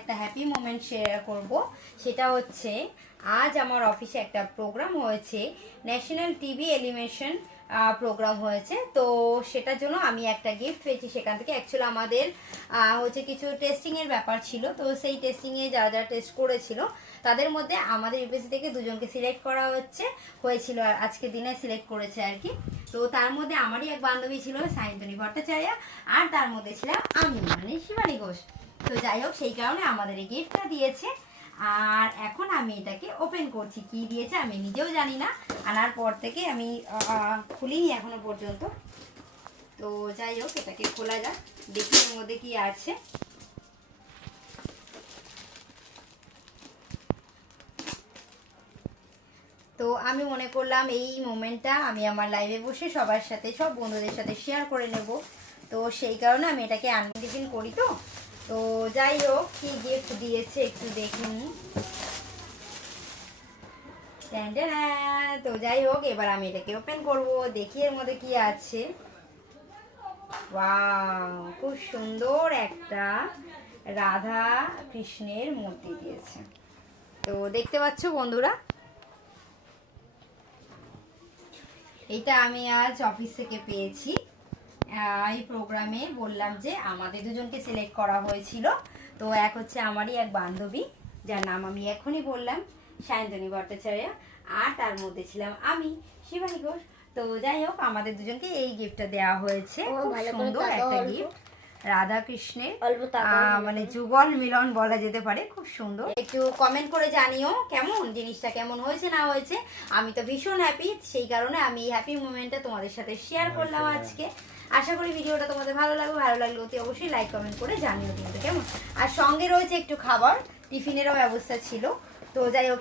একটা happy moment share করব। সেটা হচ্ছে আজ আমার অফিসে একটা প্রোগ্রাম হয়েছে, ন্যাশনাল টিভি এলিমিনেশন প্রোগ্রাম হয়েছে। তো সেটার জন্য আমি একটা গিফট পেয়েছি সেখান থেকে। অ্যাকচুয়ালি আমাদের হচ্ছে কিছু টেস্টিংয়ের ব্যাপার ছিল, তো সেই টেস্টিংয়ে যা যা টেস্ট করেছিল তাদের মধ্যে আমাদের ইউপিএসসি থেকে দুজনকে সিলেক্ট করা হয়েছিল আর আজকে দিনে সিলেক্ট করেছে আর কি। তো তার মধ্যে আমারই এক বান্ধবী ছিল সায়ন্তনী ভট্টাচার্য, আর তার মধ্যে ছিলাম আমি মানে শিবানী ঘোষ। তো যাই হোক, সেই কারণে আমাদের এই গিফটটা দিয়েছে। আর এখন আমি এটাকে ওপেন করছি, কি দিয়েছে আমি নিজেও জানি না, আনার পর থেকে আমি খুলিনি এখনো পর্যন্ত। তো যাই হোক, এটাকে খোলা যাক, দেখি এর মধ্যে কি আছে। তো আমি মনে করলাম এই মোমেন্টটা আমি আমার লাইভে বসে সবার সাথে, সব বন্ধুদের সাথে শেয়ার করে নেব। তো সেই কারণে আমি এটাকে আনবক্সিং করি। তো যাই হোক, কি গিফট দিয়েছে একটু দেখে নিই। তো যাই হোক, এবার আমি এটাকে ওপেন করব, দেখি এর মধ্যে কি আছে। ওয়াও, খুব সুন্দর একটা রাধা কৃষ্ণের মূর্তি দিয়েছে। তো দেখতে পাচ্ছ বন্ধুরা, এটা আমি আজ অফিস থেকে পেয়েছি। এই প্রোগ্রামে বললাম যে আমাদের দুজনকে সিলেক্ট করা হয়েছিল। তো এক হচ্ছে আমারই এক বান্ধবী, যার নাম আমি এখনই বললাম, সায়ন্তনী ভট্টাচার্য, আর তার মধ্যে ছিলাম আমি, শিবানী ঘোষ। তো যাই হোক, আমাদের দুজনকে এই গিফটটা দেওয়া হয়েছে। খুব সুন্দর একটা গিফট, রাধা কৃষ্ণের মানে যুগল মিলন বলা যেতে পারে, খুব সুন্দর। একটু কমেন্ট করে জানিও কেমন জিনিসটা, কেমন হয়েছে না হয়েছে। আমি তো ভীষণ হ্যাপি, সেই কারণে আমি এই হ্যাপি মোমেন্টটা তোমাদের সাথে শেয়ার করলাম আজকে। আশা করি ভিডিওটা তোমাদের ভালো লাগবে, ভালো লাগলে অতি অবশ্যই লাইক কমেন্ট করে জানিও কিন্তু কেমন। আর সঙ্গে রয়েছে একটু খাবার, টিফিনেরও ব্যবস্থা ছিল। তো যাই হোক,